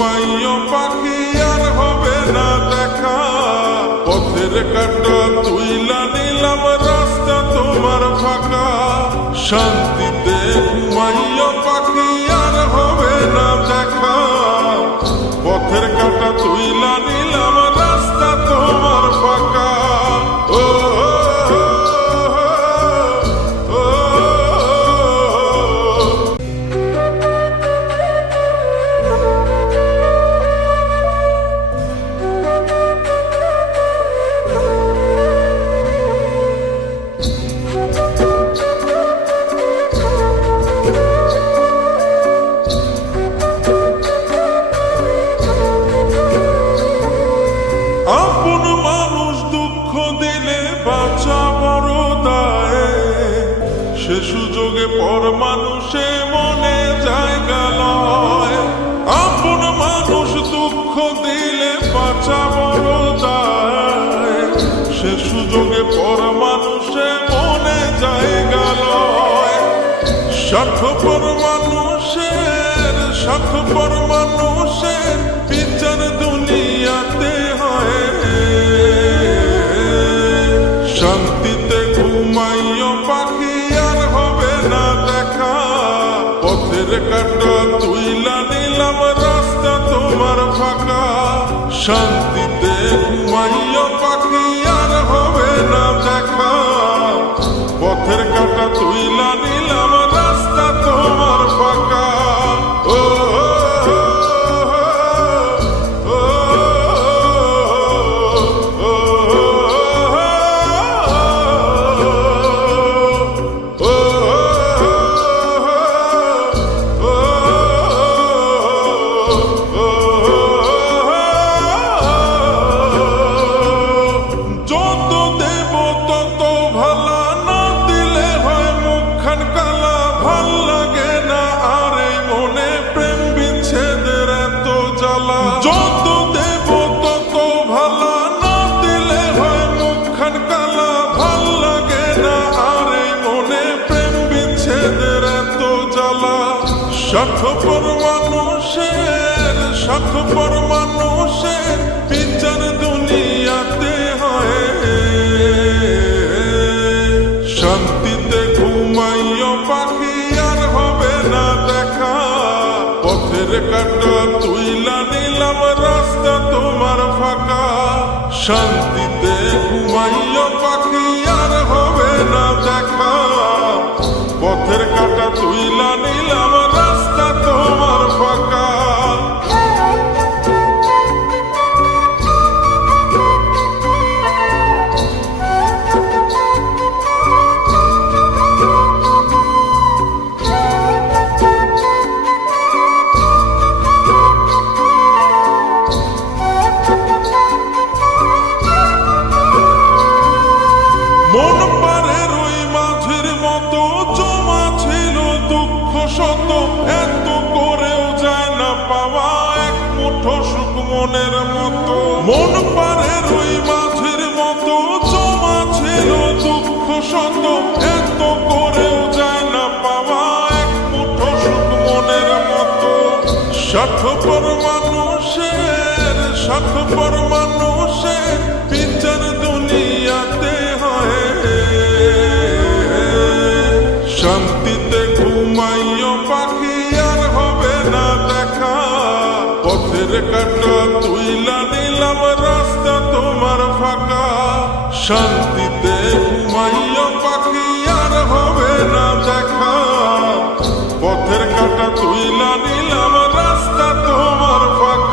ঘুমাইও পাখি আর হবে না দেখা, পথের কাঁটা তুইলা নিলাম রাস্তা তোমার ফাঁকা। শান্তিতে ঘুমাইও পাখি আর হবে না দেখা, পথের কাঁটা তুইলা নিলাম রাস্তা তোমার ফাঁকা। আপন মানুষ দুঃখ দিলে বাঁচা বড় দায়, সে সুযোগে পর মানুষে মনে জায়গা লয়। আপন মানুষ দুঃখ দিলে বাঁচা বড় দায়, সে সুযোগে পর মানুষে মনে জায়গা লয়। স্বার্থপর মানুষের স্বার্থপর মানুষের বিচার দুনিয়াতে হয়। শান্তিতে ঘুমাইও পাখি আর হবে না দেখা, পথের কাঁটা তুইলা নিলাম রাস্তা তোমার ফাঁকা। শান্তিতে ঘুমাইও পাখি আর হবে না দেখা, পথের কাঁটা তুইলা নিলাম রাস্তা তোমার ফাঁকা। যত দেব তত ভালা, না দিলে হয় মুখখান কালা। ভাল লাগে না আর এই মনে প্রেম বিচ্ছেদের এত জ্বালা। যত দেব তত ভালা, না দিলে হয় মুখখান কালা। ভাল লাগে না আর এই মনে প্রেম বিচ্ছেদের এত জ্বালা। স্বার্থপর মানুষের স্বার্থপর মানুষের বিচার দুনিয়াতে হয়। শান্তিতে ঘুমাইও পাখি আর হবে না দেখা, পথের কাঁটা তুইলা নিলাম রাস্তা তোমার ফাঁকা। শান্তিতে ঘুমাইও পাখি আর হবে না দেখা, পথের কাঁটা তুইলা নিলাম রাস্তা তোমার ফাঁকা। মন পারের ওই মাঝির মতো জমা ছিল দুঃখ শত, এত করেও যায় না পাওয়া এক মুঠো সুখ মনের মতো। মন পারের ওই মাঝির মতো জমা ছিল দুঃখ শত, এত করেও যায় না পাওয়া এক মুঠো সুখ মনের মতো। স্বার্থপর মানুষের স্বার্থপর মানুষের বিচার দুনিয়াতে হয়। শান্তিতে ঘুমাইও পাখি আর হবে না দেখা, পথের কাঁটা তুইলা নিলাম রাস্তা তোমার ফাঁকা। শান্তিতে ঘুমাইও পাখি আর হবে না দেখা, পথের কাঁটা তুইলা নিলাম রাস্তা তোমার ফাঁকা।